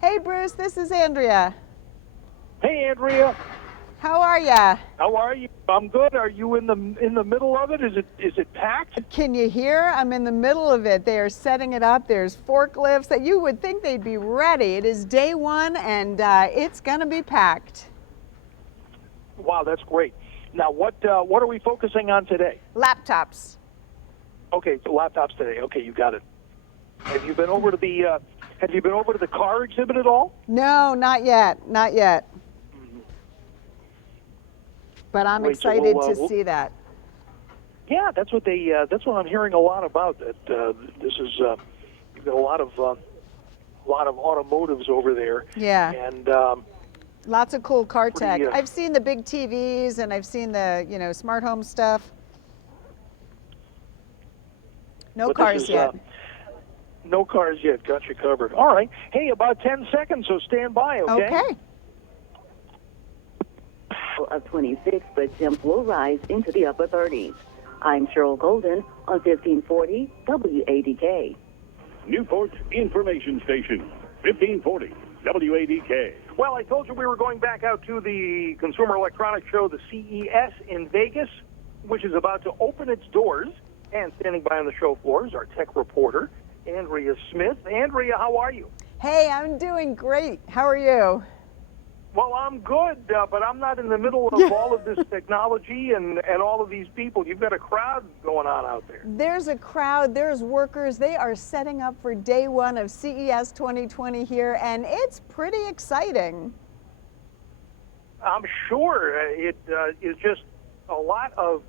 Hey Bruce, this is Andrea. Hey, Andrea. How are ya? How are you? I'm good. Are you in the middle of it? Is it packed? Can you hear? I'm in the middle of it. They are setting it up. There's forklifts that you would think they'd be ready. It is day one and it's gonna be packed. Wow, that's great. Now, what are we focusing on today? Laptops. Okay, so laptops today. Okay, you got it. Have you been over to the car exhibit at all? No, not yet. Not yet. But I'm Great, so excited to we'll see that. Yeah, that's what I'm hearing a lot about. That this is you've got a lot of automotives over there. Yeah. And Lots of cool car tech. pretty, I've seen the big TVs and I've seen the, smart home stuff. No but cars this is, yet. no cars yet. Got you covered. All right. Hey, about 10 seconds, so stand by, okay? Okay. Of 26, but temps will rise into the upper 30s. I'm Cheryl Golden on 1540 WADK. Newport's information station, 1540 WADK. Well, I told you we were going back out to the Consumer Electronics Show, the CES in Vegas, which is about to open its doors. And standing by on the show floor is our tech reporter, Andrea Smith. Andrea, how are you? Hey, I'm doing great. How are you? Well, I'm good, but I'm not in the middle of all of this technology and all of these people. You've got a crowd going on out there. There's a crowd, there's workers. They are setting up for day one of CES 2020 here, and it's pretty exciting. I'm sure it is just a lot of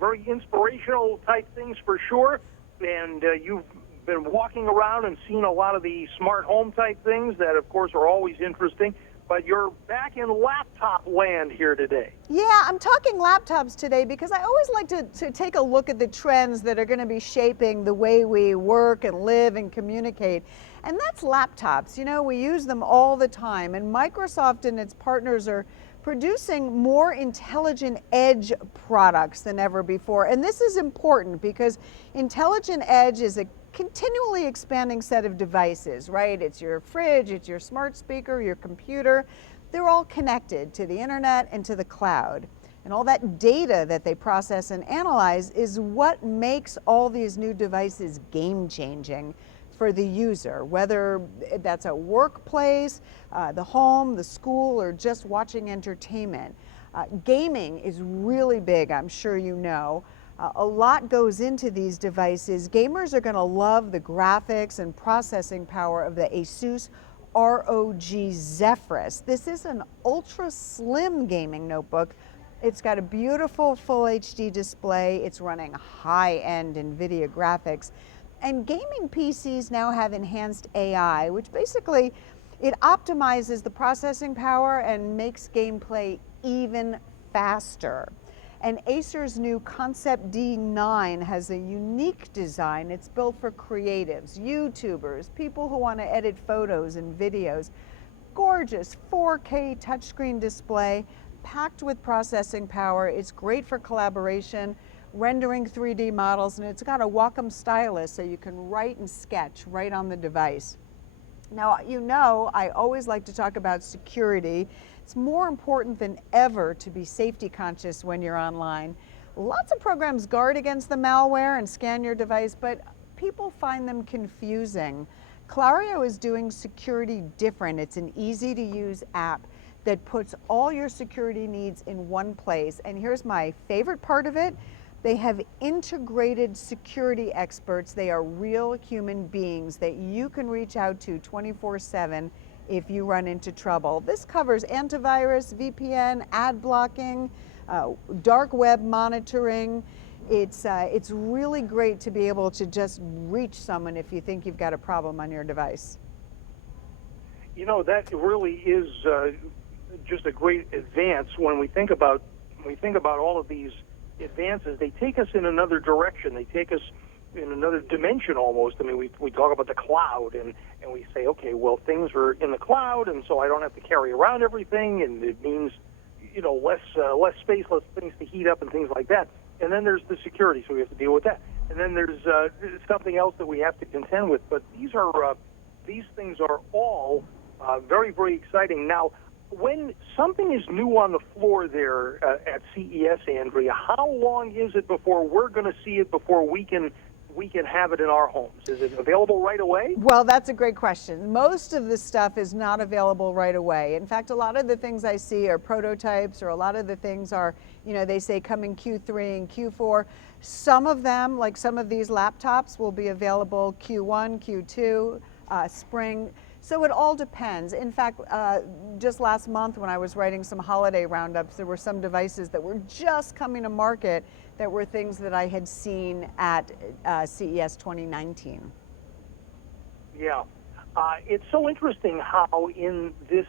very inspirational type things for sure. And you've been walking around and seen a lot of the smart home type things that, of course, are always interesting. But you're back in laptop land here today. Yeah, I'm talking laptops today because I always like to take a look at the trends that are going to be shaping the way we work and live and communicate. And that's laptops. We use them all the time. And Microsoft and its partners are producing more intelligent edge products than ever before. And this is important because intelligent edge is a continually expanding set of devices, right? It's your fridge, it's your smart speaker, your computer. They're all connected to the internet and to the cloud. And all that data that they process and analyze is what makes all these new devices game-changing for the user, whether that's a workplace, the home, the school, or just watching entertainment. Gaming is really big, I'm sure you know. A lot goes into these devices. Gamers are going to love the graphics and processing power of the Asus ROG Zephyrus. This is an ultra slim gaming notebook. It's got a beautiful full HD display. It's running high-end NVIDIA graphics. And gaming PCs now have enhanced AI, which basically it optimizes the processing power and makes gameplay even faster. And Acer's new Concept D9 has a unique design. It's built for creatives, YouTubers, people who want to edit photos and videos. Gorgeous 4K touchscreen display, packed with processing power. It's great for collaboration, rendering 3D models, and it's got a Wacom stylus so you can write and sketch right on the device. Now, I always like to talk about security. It's more important than ever to be safety conscious when you're online. Lots of programs guard against the malware and scan your device, but people find them confusing. Clario is doing security different. It's an easy to use app that puts all your security needs in one place. And here's my favorite part of it. They have integrated security experts. They are real human beings that you can reach out to 24/7 if you run into trouble. This covers antivirus, VPN, ad blocking, dark web monitoring. It's really great to be able to just reach someone if you think you've got a problem on your device. That really is just a great advance when we think about all of these advances. They take us in another direction. They take us in another dimension almost. I mean, we talk about the cloud and we say, okay, well, things are in the cloud, and so I don't have to carry around everything, and it means, less space, less things to heat up and things like that. And then there's the security, so we have to deal with that. And then there's something else that we have to contend with. But these are these things are all very, very exciting. Now, when something is new on the floor there at CES, Andrea, how long is it before we're going to see it, before we can have it in our homes? Is it available right away? Well, that's a great question. Most of the stuff is not available right away. In fact, a lot of the things I see are prototypes, or a lot of the things are, they say coming Q3 and Q4. Some of them, like some of these laptops, will be available Q1, Q2, spring. So it all depends. In fact, just last month when I was writing some holiday roundups, there were some devices that were just coming to market that were things that I had seen at CES 2019. Yeah. It's so interesting how in this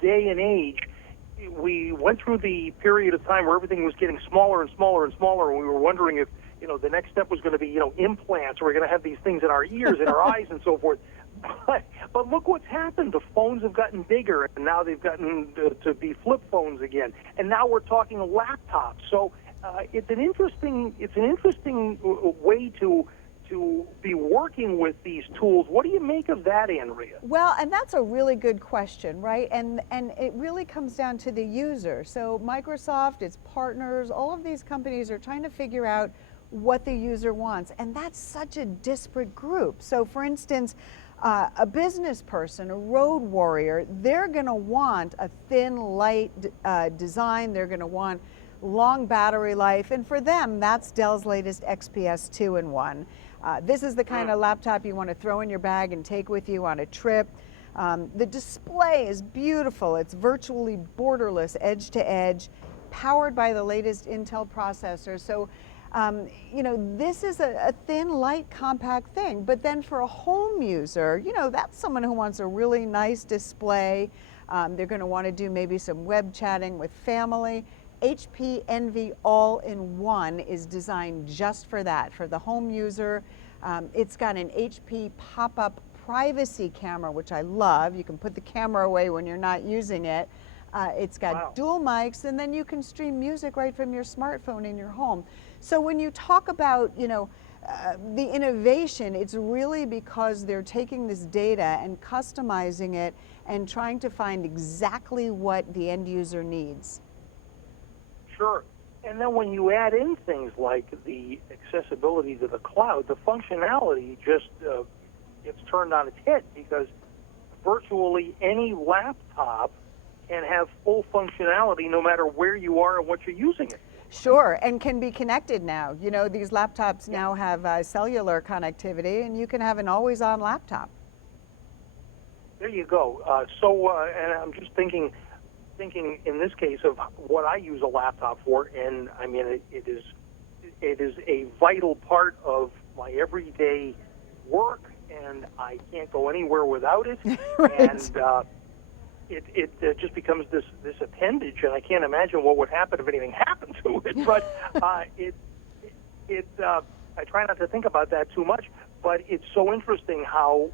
day and age, we went through the period of time where everything was getting smaller and smaller and smaller, and we were wondering if, the next step was going to be, implants, or we're going to have these things in our ears, in our eyes, and so forth. But look what's happened. The phones have gotten bigger, and now they've gotten to be flip phones again. And now we're talking laptops. So it's an interesting way to be working with these tools. What do you make of that, Andrea? Well, and that's a really good question, right? And it really comes down to the user. So Microsoft, its partners, all of these companies are trying to figure out what the user wants. And that's such a disparate group. So for instance, a business person, a road warrior, they're going to want a thin, light design. They're going to want long battery life. And for them, that's Dell's latest XPS 2-in-1. This is the kind of laptop you want to throw in your bag and take with you on a trip. The display is beautiful. It's virtually borderless, edge to edge, powered by the latest Intel processor. So this is a thin, light, compact thing. But then for a home user, that's someone who wants a really nice display. They're going to want to do maybe some web chatting with family. HP Envy All-in-One is designed just for that, for the home user. It's got an HP pop-up privacy camera, which I love. You can put the camera away when you're not using it. It's got dual mics, and then you can stream music right from your smartphone in your home. So when you talk about, the innovation, it's really because they're taking this data and customizing it and trying to find exactly what the end user needs. Sure. And then when you add in things like the accessibility to the cloud, the functionality just gets turned on its head, because virtually any laptop can have full functionality no matter where you are and what you're using it. Sure, and can be connected now. These laptops now have cellular connectivity, and you can have an always-on laptop. There you go. And I'm just thinking in this case of what I use a laptop for, and I mean it is a vital part of my everyday work, and I can't go anywhere without it. Right. And it just becomes this appendage, and I can't imagine what would happen if anything happened to it. But I try not to think about that too much. But it's so interesting how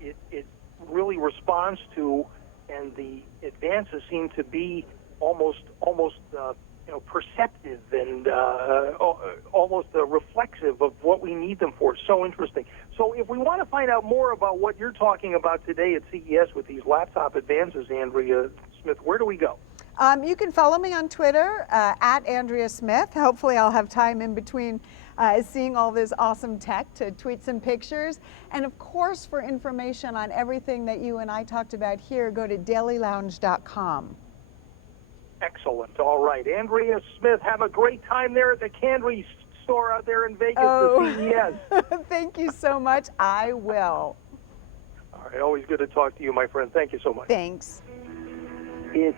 it really responds to, and the advances seem to be almost perceptive and almost reflexive of what we need them for. So interesting. So if we want to find out more about what you're talking about today at CES with these laptop advances, Andrea Smith, where do we go? You can follow me on Twitter at Andrea Smith. Hopefully I'll have time in between seeing all this awesome tech to tweet some pictures. And of course, for information on everything that you and I talked about here, go to dailylounge.com. Excellent. All right. Andrea Smith, have a great time there at the Candy store out there in Vegas Oh. for CES. Thank you so much. I will. All right. Always good to talk to you, my friend. Thank you so much. Thanks. It's